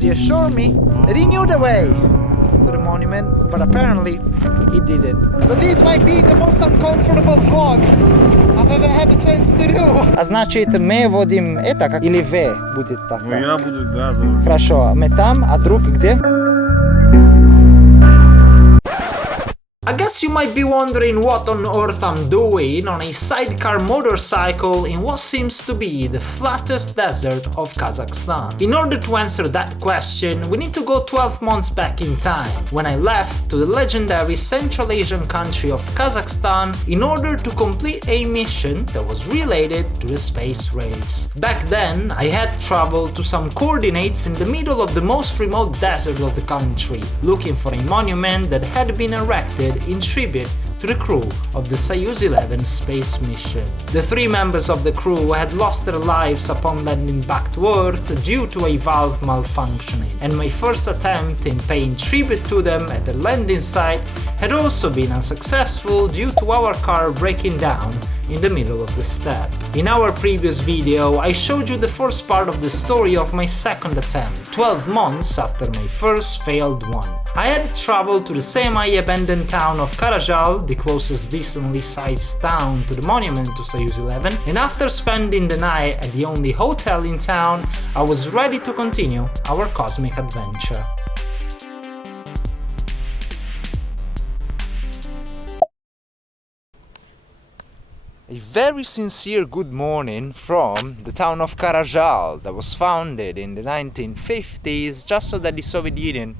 He assured me that he knew the way to the monument, but apparently he didn't. So this might be the most uncomfortable vlog I've ever had a chance to do. А значит, мы водим это, как или вы будет так? Ну я буду, да, за рулем. Хорошо, мы там, а друг где? I guess you might be wondering what on earth I'm doing on a sidecar motorcycle in what seems to be the flattest desert of Kazakhstan. In order to answer that question, we need to go 12 months back in time, when I left to the legendary Central Asian country of Kazakhstan in order to complete a mission that was related to the space race. Back then, I had traveled to some coordinates in the middle of the most remote desert of the country, looking for a monument that had been erected in tribute to the crew of the Soyuz 11 space mission. The 3 members of the crew had lost their lives upon landing back to Earth due to a valve malfunctioning, and my first attempt in paying tribute to them at the landing site had also been unsuccessful due to our car breaking down in the middle of the steppe. In our previous video, I showed you the first part of the story of my second attempt, 12 months after my first failed one. I had traveled to the semi-abandoned town of Karajal, the closest decently sized town to the monument to Soyuz 11, and after spending the night at the only hotel in town, I was ready to continue our cosmic adventure. A very sincere good morning from the town of Karajal that was founded in the 1950s just so that the Soviet Union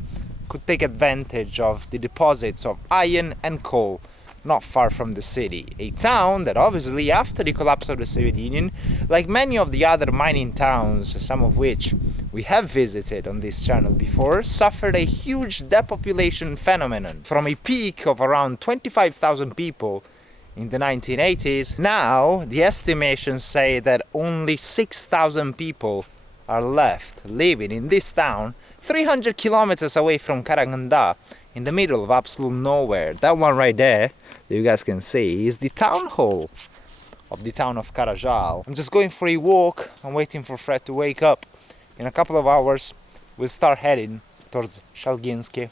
could take advantage of the deposits of iron and coal not far from the city. A town that obviously after the collapse of the Soviet Union, like many of the other mining towns, some of which we have visited on this channel before, suffered a huge depopulation phenomenon. From a peak of around 25,000 people in the 1980s, now the estimations say that only 6,000 people are left living in this town 300 kilometers away from Karaganda, in the middle of absolute nowhere. That one right there, that you guys can see, is the town hall of the town of Karajal. I'm just going for a walk. I'm waiting for Fred to wake up. In a couple of hours, we'll start heading towards Shalinsky.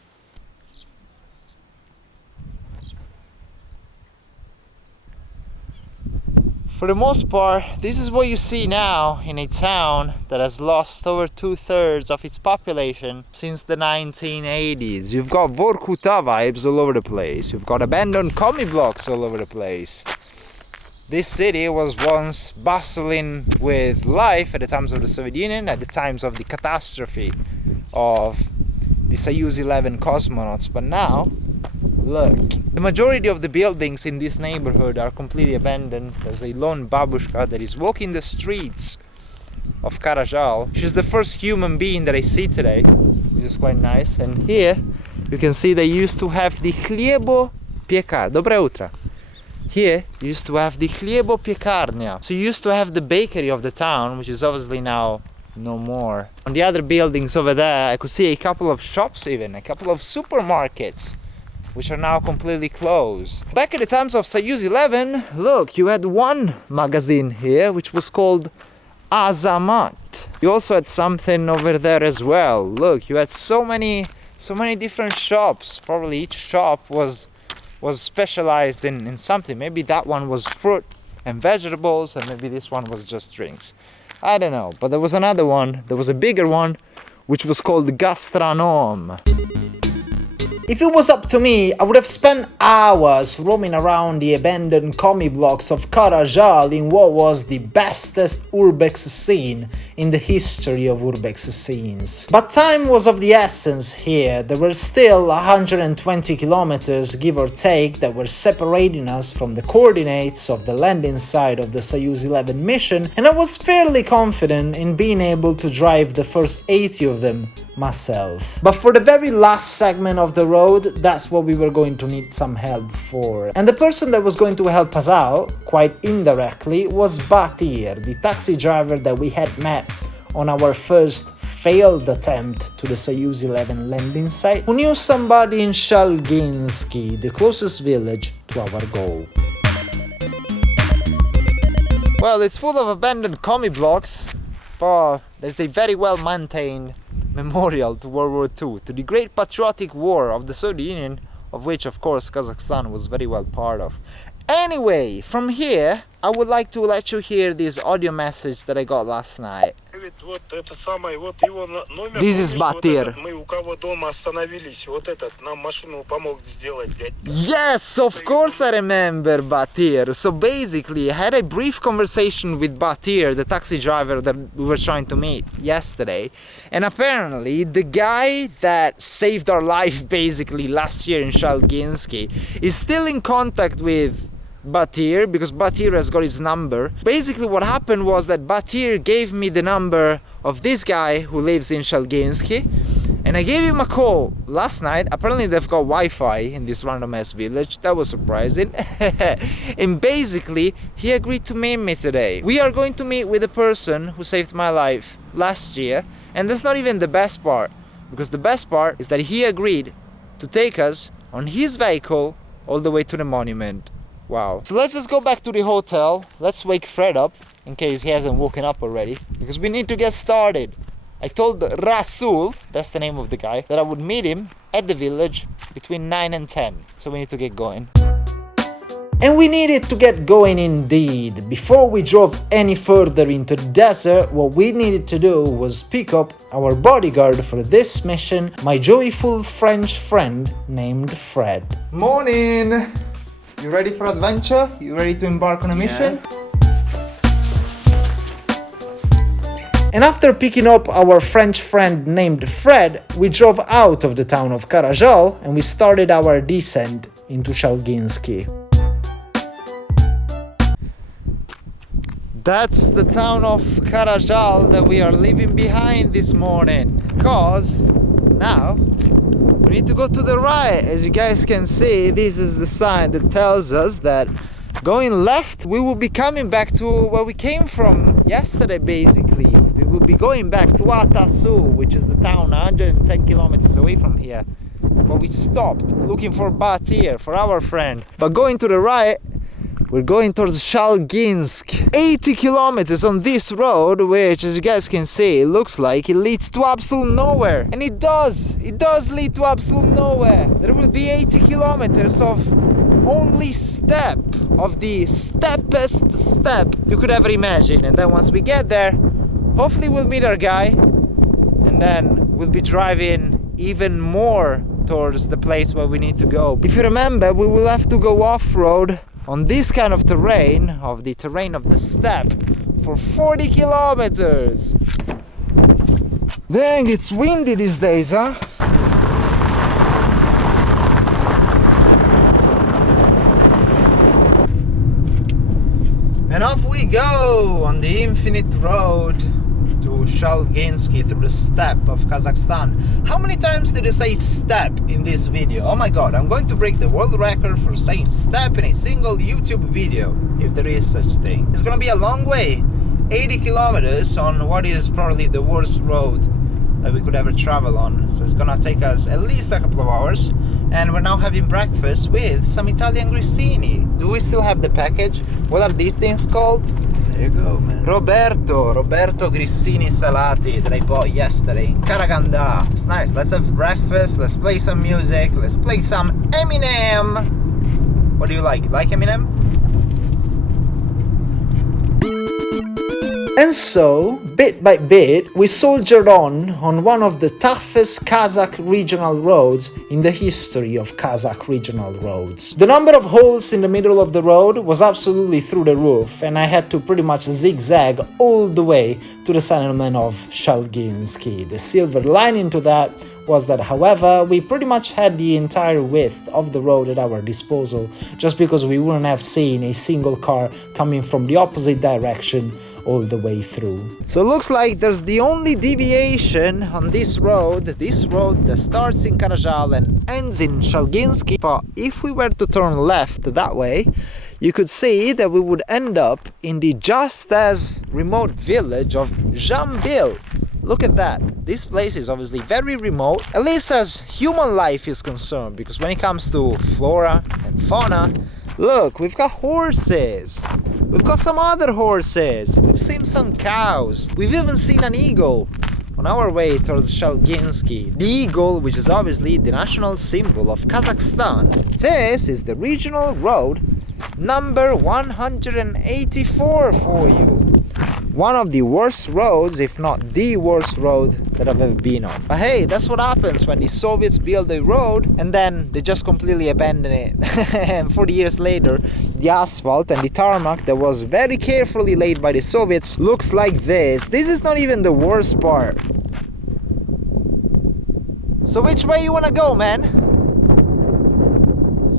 For the most part, this is what you see now in a town that has lost over 2/3 of its population since the 1980s. You've got Vorkuta vibes all over the place. You've got abandoned commie blocks all over the place. This city was once bustling with life at the times of the Soviet Union, at the times of the catastrophe of the Soyuz 11 cosmonauts, but now, look, the majority of the buildings in this neighborhood are completely abandoned. There's a lone babushka that is walking the streets of Karajal. She's the first human being that I see today, which is quite nice. And here you can see they used to have the Chliebo Piekar. Dobre utro. Here you used to have the Chliebo Piekarnia. So you used to have the bakery of the town, which is obviously now no more. On the other buildings over there, I could see a couple of shops, even a couple of supermarkets, which are now completely closed. Back at the times of Soyuz 11, look, you had one magazine here, which was called Azamat. You also had something over there as well. Look, you had so many different shops. Probably each shop was specialized in something. Maybe that one was fruit and vegetables, and maybe this one was just drinks. I don't know. But there was another one, there was a bigger one, which was called Gastronom. If it was up to me, I would have spent hours roaming around the abandoned commie blocks of Karajal in what was the bestest urbex scene in the history of urbex scenes. But time was of the essence here. There were still 120 kilometers, give or take, that were separating us from the coordinates of the landing site of the Soyuz 11 mission, and I was fairly confident in being able to drive the first 80 of them myself. But for the very last segment of the road, that's what we were going to need some help for. And the person that was going to help us out, quite indirectly, was Batir, the taxi driver that we had met on our first failed attempt to the Soyuz 11 landing site, who knew somebody in Shalinsky, the closest village to our goal. Well, it's full of abandoned commie blocks, but there's a very well maintained memorial to World War II, to the great patriotic war of the Soviet Union, of which of course Kazakhstan was very well part of. Anyway, from here, I would like to let you hear this audio message that I got last night. This is Batir. Yes, of course I remember Batir. So basically, I had a brief conversation with Batir, the taxi driver that we were trying to meet yesterday. And apparently, the guy that saved our life basically last year in Shalinsky is still in contact with Batir, because Batir has got his number. Basically what happened was that Batir gave me the number of this guy who lives in Shalinsky, and I gave him a call last night. Apparently they've got Wi-Fi in this random ass village. That was surprising. And basically he agreed to meet me today. We are going to meet with the person who saved my life last year, and that's not even the best part, because the best part is that he agreed to take us on his vehicle all the way to the monument. Wow. So let's just go back to the hotel. Let's wake Fred up, in case he hasn't woken up already, because we need to get started. I told Rasul, that's the name of the guy, that I would meet him at the village between 9 and 10. So we need to get going. And we needed to get going indeed. Before we drove any further into the desert, what we needed to do was pick up our bodyguard for this mission, my joyful French friend named Fred. Morning! You ready for adventure? You ready to embark on a mission? And after picking up our French friend named Fred, we drove out of the town of Karajal and we started our descent into Shalinsky. That's the town of Karajal that we are leaving behind this morning, cause now we need to go to the right. As you guys can see, this is the sign that tells us that going left, we will be coming back to where we came from yesterday, basically. We will be going back to Atasu, which is the town 110 kilometers away from here. But we stopped looking for Batir, for our friend. But going to the right, we're going towards Shalinsky. 80 kilometers on this road, which, as you guys can see, it looks like it leads to absolute nowhere. And it does lead to absolute nowhere. There will be 80 kilometers of only steppe, of the steppest steppe you could ever imagine. And then once we get there, hopefully we'll meet our guy, and then we'll be driving even more towards the place where we need to go. If you remember, we will have to go off-road on this kind of terrain, of the terrain of the steppe, for 40 kilometers. Dang, it's windy these days, huh? And off we go on the infinite road to Shalinsky through the steppe of Kazakhstan. How many times did I say steppe in this video? Oh my god, I'm going to break the world record for saying steppe in a single YouTube video, if there is such thing. It's gonna be a long way, 80 kilometers on what is probably the worst road that we could ever travel on. So it's gonna take us at least a couple of hours. And we're now having breakfast with some Italian grissini. Do we still have the package? What are these things called? There you go, man. Roberto grissini salati that I bought yesterday in Karaganda. It's nice. Let's have breakfast, let's play some music, let's play some Eminem. What do you like? You like Eminem? And so, bit by bit, we soldiered on one of the toughest Kazakh regional roads in the history of Kazakh regional roads. The number of holes in the middle of the road was absolutely through the roof, and I had to pretty much zigzag all the way to the settlement of Shalinsky. The silver lining to that was that, however, we pretty much had the entire width of the road at our disposal, just because we wouldn't have seen a single car coming from the opposite direction all the way through. So it looks like there's the only deviation on this road that starts in Karajal and ends in Shalinsky. But if we were to turn left that way, you could see that we would end up in the just as remote village of Jambil. Look at that. This place is obviously very remote, at least as human life is concerned, because when it comes to flora and fauna, look, we've got horses. We've got some other horses. We've seen some cows. We've even seen an eagle. on our way towards Shalinsky, the eagle, which is obviously the national symbol of Kazakhstan. This is the regional road number 184 for you. One of the worst roads, if not the worst road that I've ever been on. But hey, that's what happens when the Soviets build a road and then they just completely abandon it. And 40 years later, the asphalt and the tarmac that was very carefully laid by the Soviets looks like this. This is not even the worst part. So which way you wanna go, man?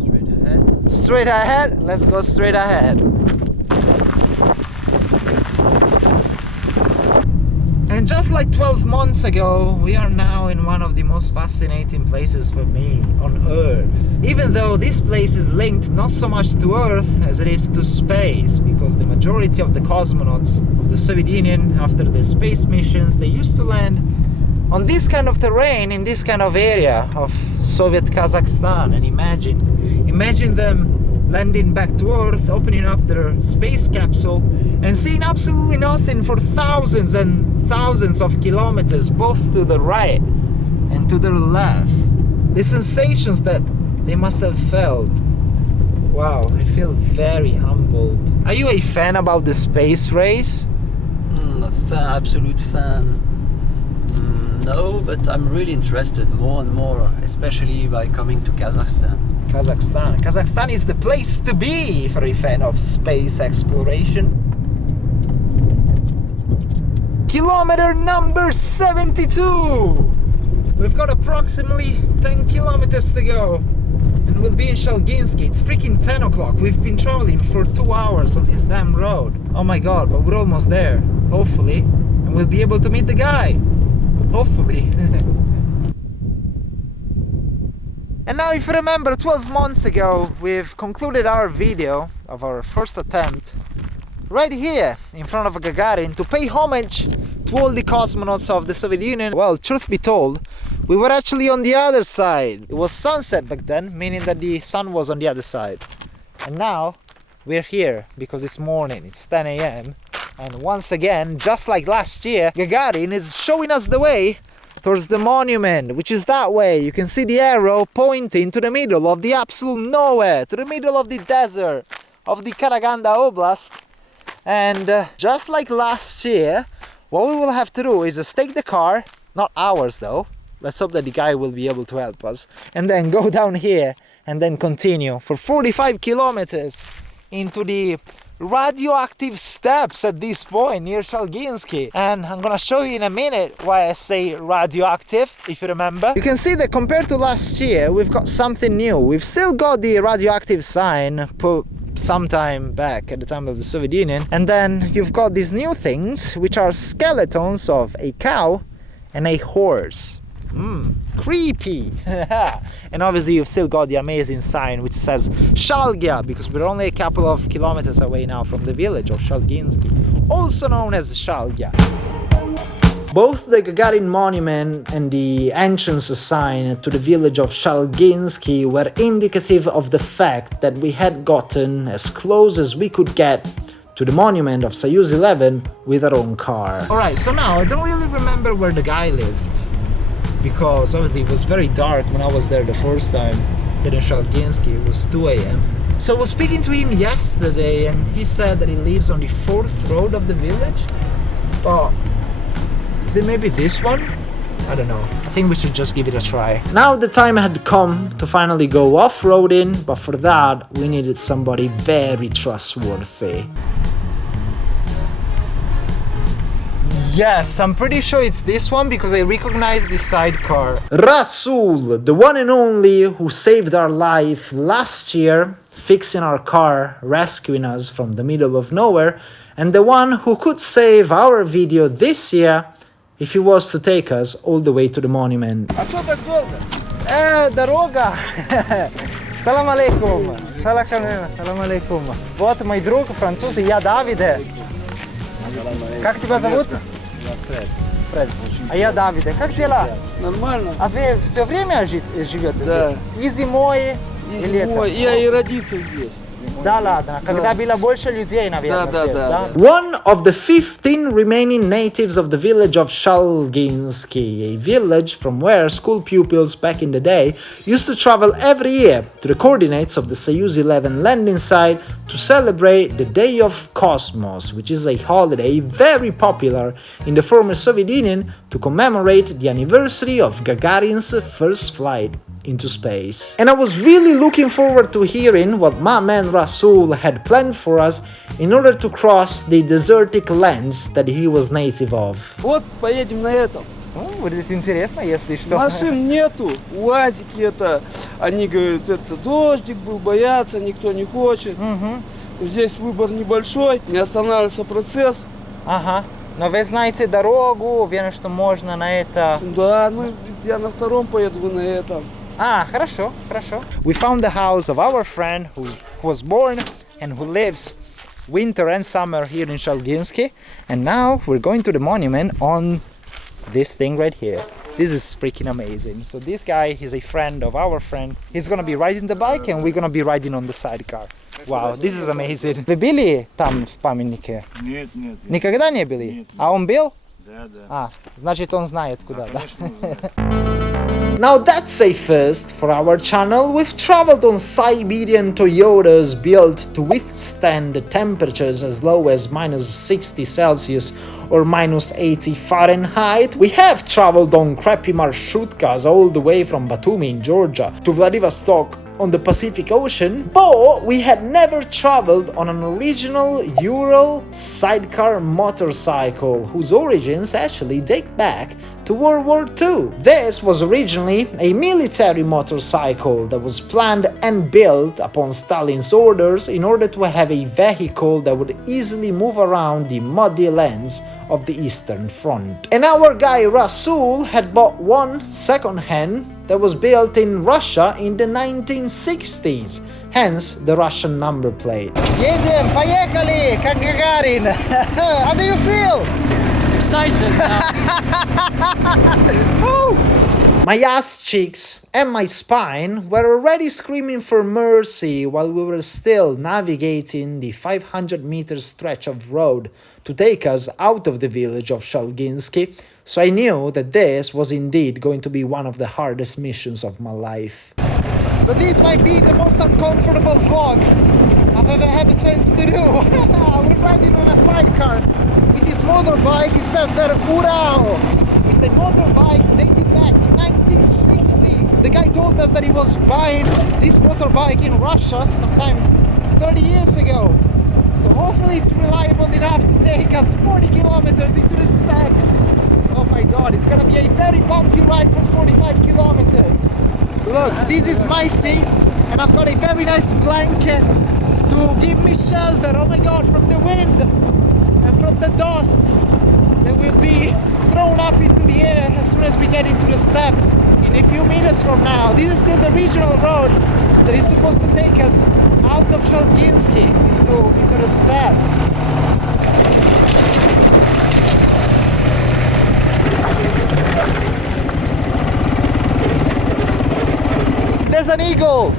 Straight ahead. Straight ahead? Let's go straight ahead. And just like 12 months ago, we are now in one of the most fascinating places for me on Earth. Even though this place is linked not so much to Earth as it is to space, because the majority of the cosmonauts of the Soviet Union, after the space missions, they used to land on this kind of terrain, in this kind of area of Soviet Kazakhstan. And imagine them landing back to Earth, opening up their space capsule and seeing absolutely nothing for thousands and thousands of kilometers, both to the right and to the left. The sensations that they must have felt. Wow, I feel very humbled. Are you a fan about the space race? Absolute fan. No, but I'm really interested more and more, especially by coming to Kazakhstan. Kazakhstan is the place to be for a fan of space exploration. Kilometer number 72! We've got approximately 10 kilometers to go and we'll be in Shalinsky. It's freaking 10 o'clock. We've been traveling for 2 hours on this damn road. Oh my god, but we're almost there, hopefully. And we'll be able to meet the guy. Hopefully. And now, if you remember, 12 months ago, we've concluded our video of our first attempt right here in front of Gagarin to pay homage to all the cosmonauts of the Soviet Union. Well, truth be told, we were actually on the other side. It was sunset back then, meaning that the sun was on the other side. And now we're here because it's morning, it's 10 a.m. And once again, just like last year, Gagarin is showing us the way towards the monument, which is that way. You can see the arrow pointing to the middle of the absolute nowhere, to the middle of the desert of the Karaganda Oblast. And just like last year, what we will have to do is just take the car, not ours though, let's hope that the guy will be able to help us, and then go down here and then continue for 45 kilometers into the radioactive steppes at this point near Shalinsky. And I'm gonna show you in a minute why I say radioactive, if you remember. You can see that compared to last year, we've got something new. We've still got the radioactive sign put sometime back at the time of the Soviet Union, and then you've got these new things which are skeletons of a cow and a horse. Creepy. And obviously you've still got the amazing sign which says Shalgia, because we're only a couple of kilometers away now from the village of Shalinsky, also known as Shalgia. Both the Gagarin monument and the entrance sign to the village of Shalinsky were indicative of the fact that we had gotten as close as we could get to the monument of Soyuz 11 with our own car. Alright, so now I don't really remember where the guy lived, because obviously it was very dark when I was there the first time here in Shalinsky. It was 2 a.m. So I was speaking to him yesterday and he said that he lives on the 4th road of the village. But is it maybe this one? I don't know. I think we should just give it a try. Now the time had come to finally go off-roading, but for that we needed somebody very trustworthy. Yes, I'm pretty sure it's this one because I recognize the sidecar. Rasul, the one and only who saved our life last year, fixing our car, rescuing us from the middle of nowhere, and the one who could save our video this year if he was to take us all the way to the monument. А что так долго? Дорога! Салам алейкум! Салам алейкум! Вот мой друг, француз, и я Давиде. Как тебя зовут? Фред. А я Давиде. Как дела? Нормально. А вы все время живете Да. здесь? И зимой, и летом? Я и родиться здесь. Да ладно, когда было больше людей, наверное, здесь, да? да. One of the 15 remaining natives of the village of Shalinsky, a village from where school pupils back in the day used to travel every year to the coordinates of the Soyuz 11 landing site to celebrate the Day of Cosmos, which is a holiday very popular in the former Soviet Union to commemorate the anniversary of Gagarin's first flight into space. And I was really looking forward to hearing what my man Rasul had planned for us in order to cross the desertic lands that he was native of. Вот поедем на этом. Будет интересно, если что. Машин нету, УАЗики это, они говорят, это дождик был, боятся, никто не хочет. Здесь выбор небольшой, не останавливается процесс. Ага. Но вы знаете дорогу, уверен, что можно на это. Да, ну я на втором поеду, вы на этом. Хорошо, хорошо. We found the house of our friend who was born and who lives winter and summer here in Shalinsky. And now we're going to the monument on this thing right here. This is freaking amazing. So this guy is a friend of our friend. He's gonna be riding the bike and we're gonna be riding on the sidecar. Wow, this is amazing. Вы были там в памятнике? Нет, нет. Никогда не были? Нет. А он был? Да, да. Значит он знает куда, да? Конечно, Now that's a first for our channel. We've traveled on Siberian Toyotas built to withstand the temperatures as low as -60 Celsius or -80 Fahrenheit. We have traveled on crappy marshutkas all the way from Batumi in Georgia to Vladivostok on the Pacific Ocean, but we had never traveled on an original Ural sidecar motorcycle whose origins actually date back to World War II. This was originally a military motorcycle that was planned and built upon Stalin's orders in order to have a vehicle that would easily move around the muddy lands of the Eastern Front. And our guy Rasul had bought one second-hand that was built in Russia in the 1960s, hence the Russian number plate. Едем, поехали, как Гагарин. How do you feel? Excited now. My ass cheeks and my spine were already screaming for mercy while we were still navigating the 500-meter stretch of road to take us out of the village of Shalinsky, so I knew that this was indeed going to be one of the hardest missions of my life. So this might be the most uncomfortable vlog I've ever had a chance to do. We're riding on a sidecar with this motorbike. It says that Ural. It's a motorbike dating back to 1960. The guy told us that he was buying this motorbike in Russia sometime 30 years ago. So hopefully it's reliable enough to take us 40 kilometers into the steppe. Oh my god, it's gonna be a very bumpy ride for 45 kilometers. So look, this is my seat and I've got a very nice blanket to give me shelter, oh my god, from the wind and from the dust that will be thrown up into the air as soon as we get into the steppe in a few meters from now. This is still the regional road that is supposed to take us out of Shalinsky into the steppe. There's an eagle!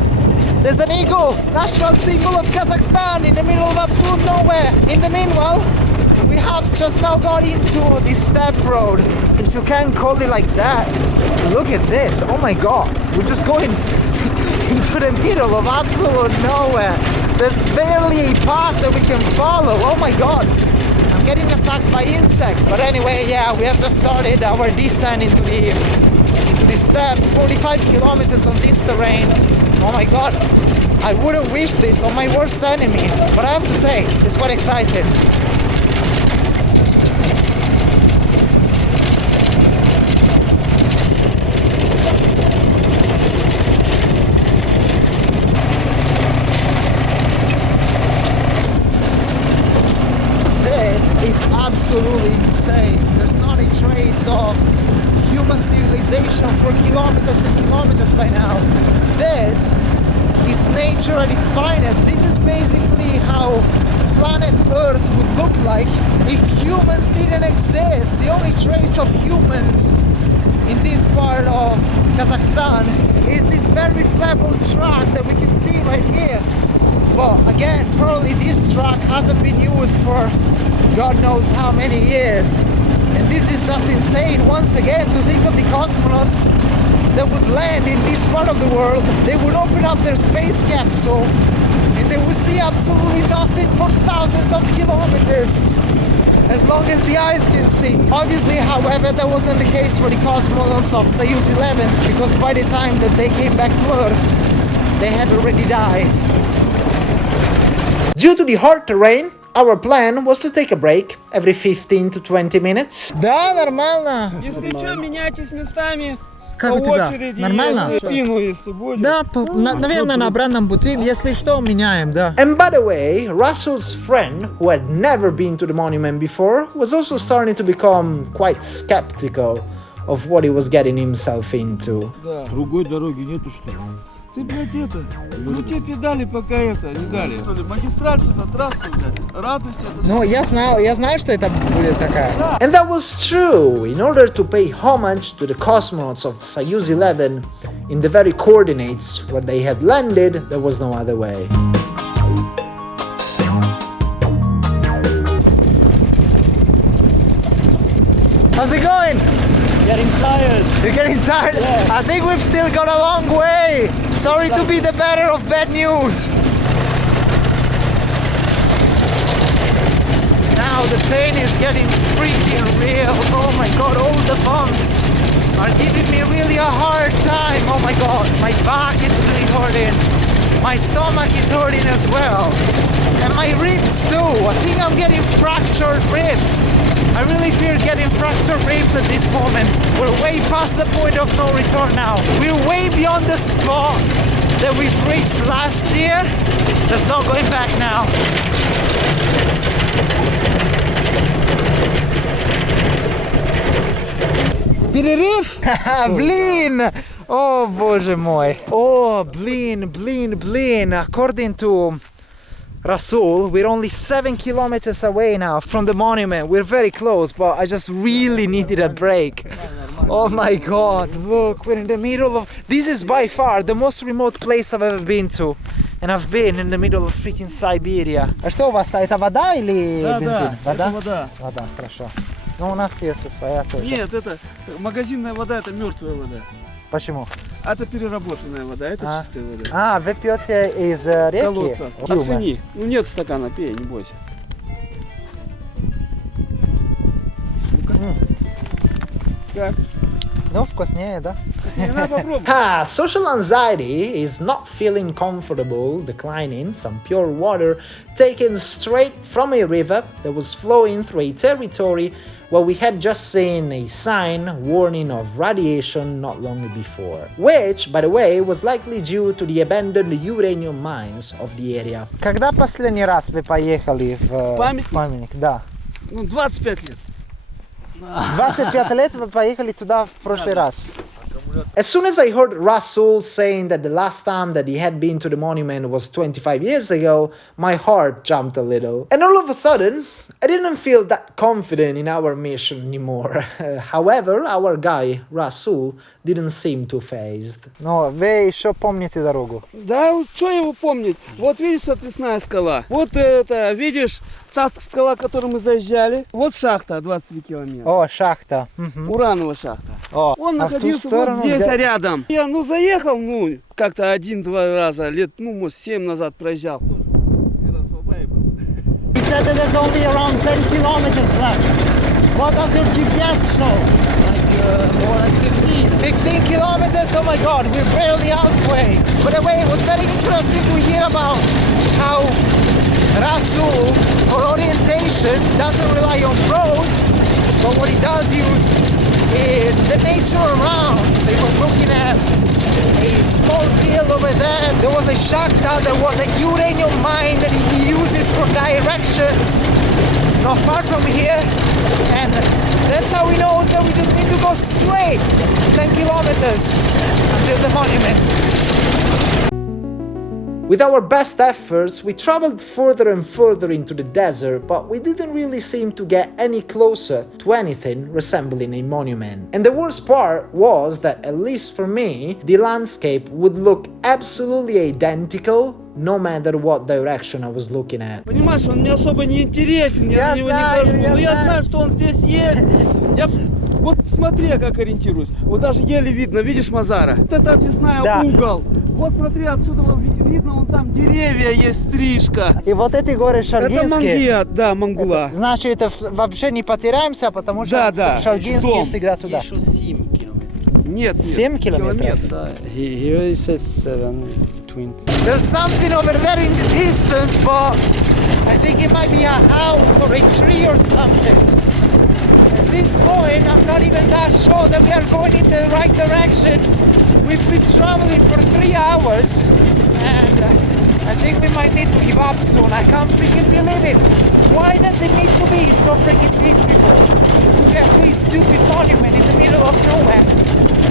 There's an eagle! National symbol of Kazakhstan in the middle of absolute nowhere! In the meanwhile, we have just now got into the steppe road. If you can call it like that. Look at this! Oh my god! We're just going into the middle of absolute nowhere. There's barely a path that we can follow. Oh my god! I'm getting attacked by insects. But anyway, yeah, we have just started our descent into the steppe. 45 kilometers on this terrain. Oh my god, I wouldn't wish this on my worst enemy, but I have to say, it's quite exciting. This is absolutely insane. There's not a trace of human civilization for kilometers and kilometers by now. This is nature at its finest. This is basically how planet Earth would look like if humans didn't exist. The only trace of humans in this part of Kazakhstan is this very flammable track that we can see right here. But again, probably this truck hasn't been used for God knows how many years. And this is just insane once again to think of the cosmonauts that would land in this part of the world. They would open up their space capsule and they would see absolutely nothing for thousands of kilometers, as long as the eyes can see. Obviously, however, that wasn't the case for the cosmonauts of Soyuz 11, because by the time that they came back to Earth, they had already died. Due to the hard terrain, our plan was to take a break every 15 to 20 minutes. Да, нормально. Если что, меняйтесь местами. Как по у тебя? очереди, Нормально? если спину, если будет. Да, наверное, на обратном пути, если что, меняем, да. And by the way, Russell's friend, who had never been to the monument before, was also starting to become quite skeptical of what he was getting himself into. Да. Другой дороги нету, что ли? Ты, блядь, крути педали, пока не дали. Магистраль туда, трассу, блядь, радуйся. Ну, я знаю, что это будет такая. And that was true. In order to pay homage to the cosmonauts of Soyuz 11 in the very coordinates where they had landed, there was no other way. How's it going? Getting tired. You're getting tired? Yeah. I think we've still got a long way. Sorry to be the bearer of bad news. Now the pain is getting freaking real. Oh my god, all the bumps are giving me really a hard time. Oh my god, my back is really hurting. My stomach is hurting as well. And my ribs too. I think I'm getting fractured ribs. I really fear getting fractured ribs at this moment. We're way past the point of no return now. We're way beyond the spot that we've reached last year. There's no going back now. Перерыв? Блин! О, боже мой. Oh, blin. According to Rasul, we're only 7 kilometers away now from the monument. We're very close, but I just really needed a break. Oh my god, look, we're in the middle of... This is by far the most remote place I've ever been to. And I've been in the middle of freaking Siberia. А что у вас? Это вода или бензин? Вода? Это вода. Вода, хорошо. Ну, у нас есть своя тоже. Нет, это магазинная вода, это мертвая вода. Почему? Это переработанная вода, это чистая вода. А, вы пьете из реки? Колодца. Оцени. Ну нет стакана, пей, не бойся. Ну-ка. Как? Ну, вкуснее, да? Вкуснее, надо попробовать. Social anxiety is not feeling comfortable declining some pure water taken straight from a river that was flowing through a territory where we had just seen a sign warning of radiation not long before, which, by the way, was likely due to the abandoned uranium mines of the area. Когда последний раз вы поехали в памятник? Да. Ну, 25 лет. 25 лет вы поехали туда в прошлый раз. As soon as I heard Rasul saying that the last time that he had been to the monument was 25 years ago, my heart jumped a little. And all of a sudden, I didn't feel that confident in our mission anymore. However, our guy, Rasul, didn't seem too phased. Но вы еще помните дорогу? Да, что его помнить? Вот видишь, отвесная скала. Вот это, видишь, та скала, к которой мы заезжали. Вот шахта 20 километров. О, шахта. Уранова шахта. О, Он находился вот здесь, рядом. Я, заехал, как-то один-два раза, лет, может, 7 назад проезжал. He said that there's only around 10 kilometers left. What does your GPS show? More like 15. 15 kilometers? Oh my god, we're barely halfway. By the way, it was very interesting to hear about how Rasul, for orientation, doesn't rely on roads, but what he does use is the nature around. So he was looking at a small hill over there. There was a shakta, there was a uranium mine that he uses for directions not far from here, and that's how he knows that we just need to go straight 10 kilometers until the monument. With our best efforts, we traveled further and further into the desert, but we didn't really seem to get any closer to anything resembling a monument. And the worst part was that, at least for me, the landscape would look absolutely identical no matter what direction I was looking at. Понимаешь, он мне особо не интересен, я на него не хожу. Но я знаю, что он здесь есть. Я вот смотри, как ориентируюсь. Вот даже еле видно, видишь Мазара? Вот это отвесная угол. Вот смотри, отсюда видно, вон там деревья есть, стрижка. И вот эти горы Шальгинские. Это Мангиат, да, Мангула. Это, значит, вообще не потеряемся, потому что Шальгинский всегда туда. Еще 7 километров. Нет, 7 километров? Да, here it says 7 between. There's something over there in the distance, but I think it might be a house or a tree or something. At this point, I'm not even that sure that we are going in the right direction. We've been traveling for 3 hours, and I think we might need to give up soon. I can't freaking believe it. Why does it need to be so freaking difficult to get this stupid monument in the middle of nowhere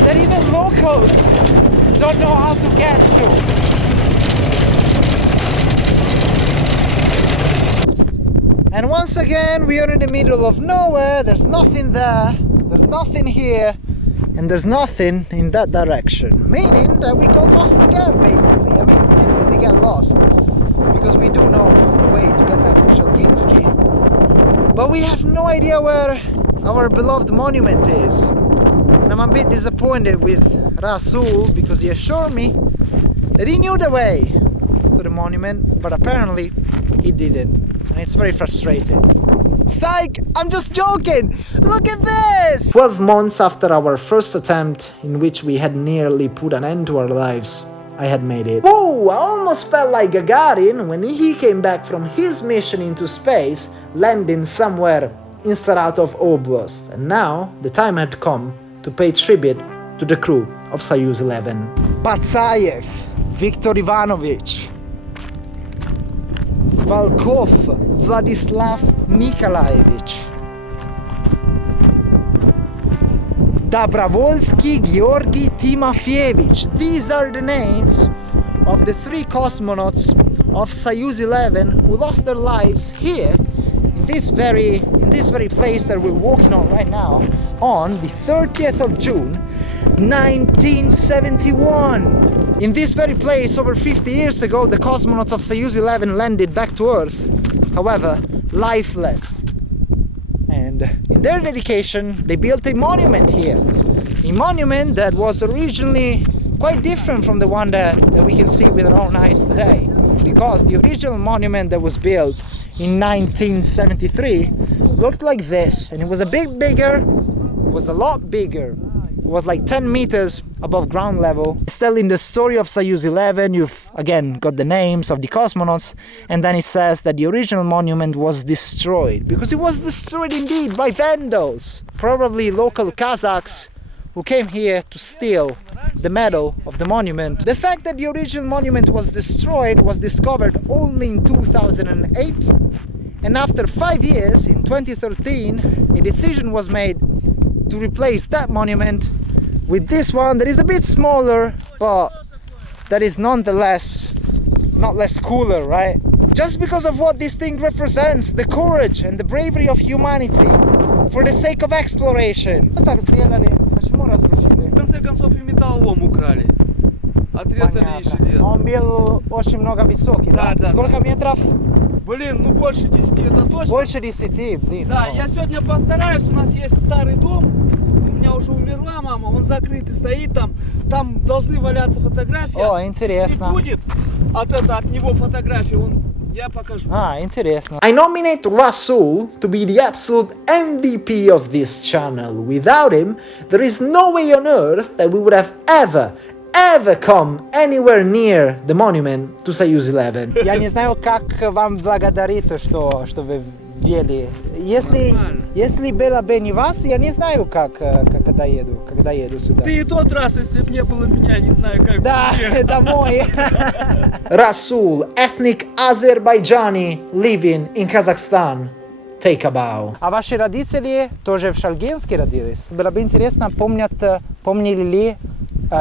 that even locals don't know how to get to? And once again, we are in the middle of nowhere. There's nothing there, there's nothing here, and there's nothing in that direction. Meaning that we got lost again, basically. I mean, we didn't really get lost, because we do know the way to get back to Shalinsky. But we have no idea where our beloved monument is. And I'm a bit disappointed with Rasul, because he assured me that he knew the way to the monument, but apparently he didn't. And it's very frustrating. Psych! I'm just joking! Look at this! 12 months after our first attempt, in which we had nearly put an end to our lives, I had made it. Whoa! I almost felt like Gagarin when he came back from his mission into space, landing somewhere in Saratov Oblast. And now, the time had come to pay tribute to the crew of Soyuz 11. Patsayev, Viktor Ivanovich, Valkov, Vladislav Nikolaevich, Dobrovolsky Georgy Timofeyevich. These are the names of the 3 cosmonauts of Soyuz 11 who lost their lives here in this very place that we're walking on right now on the 30th of June 1971. In this very place, over 50 years ago, the cosmonauts of Soyuz 11 landed back to Earth, however, lifeless. And in their dedication, they built a monument here. A monument that was originally quite different from the one that we can see with our own eyes today. Because the original monument that was built in 1973 looked like this, and it was a bit bigger, it was a lot bigger. It was like 10 meters above ground level. Still in the story of Soyuz 11, you've again got the names of the cosmonauts, and then it says that the original monument was destroyed, because it was destroyed indeed by vandals, probably local Kazakhs who came here to steal the metal of the monument. The fact that the original monument was destroyed was discovered only in 2008, and after 5 years, in 2013, a decision was made to replace that monument with this one that is a bit smaller, but that is nonetheless not less cooler, right? Just because of what this thing represents, the courage and the bravery of humanity for the sake of exploration. В конце концов и металлолом украли. Отрезали и железо. Он был очень много высокий, да? Сколько метров? Блин, ну больше 10, это точно. Больше 10, блин. Да, я сегодня постараюсь, у нас есть старый дом, у меня уже умерла мама, он закрытый, стоит там, там должны валяться фотографии. О, интересно. Если будет от него фотографии, я покажу. Интересно. I nominate Rasul to be the absolute MVP of this channel. Without him, there is no way on earth that we would have ever come anywhere near the monument to Soyuz 11. Я не знаю, как вам благодарить, что вы вели. Если было бы не вас, я не знаю, когда еду сюда. Ты и тот раз, если бы не было меня, не знаю, как. Да, домой. Rasul, ethnic Azerbaijani living in Kazakhstan. Take a bow. А ваши родители тоже в Шальгинске родились? Было бы интересно, помнили ли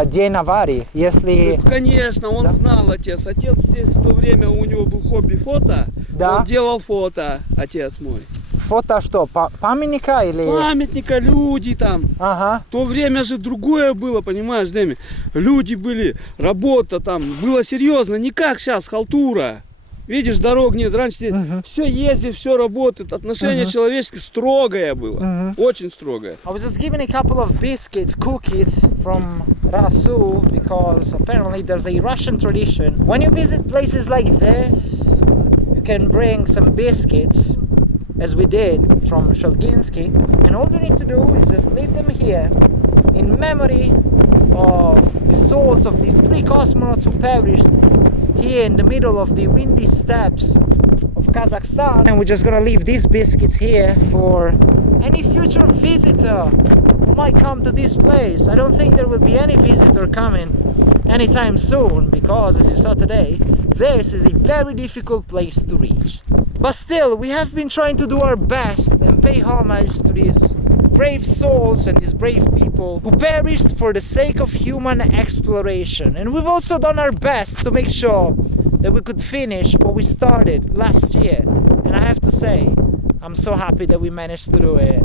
день аварии, если... Ну, конечно, он знал, отец. Отец здесь в то время, у него был хобби фото. Да. Он делал фото, отец мой. фото что, памятника или... Памятника, люди там. Ага. В то время же другое было, понимаешь, Дэми? Люди были, работа там, было серьезно, не как сейчас, халтура. Видишь, дорог нет, раньше все ездит, все работает, отношение человеческое строгое было, очень строгое. I was just given a couple of biscuits, cookies from Rasu, because apparently there's a Russian tradition. When you visit places like this, you can bring some biscuits, as we did from Shalinsky, and all you need to do is just leave them here in memory of the souls of these 3 cosmonauts who perished here in the middle of the windy steppes of Kazakhstan. And we're just gonna leave these biscuits here for any future visitor who might come to this place. I don't think there will be any visitor coming anytime soon, because as you saw today, this is a very difficult place to reach. But still, we have been trying to do our best and pay homage to these brave souls and these brave people who perished for the sake of human exploration. And we've also done our best to make sure that we could finish what we started last year. And I have to say, I'm so happy that we managed to do it.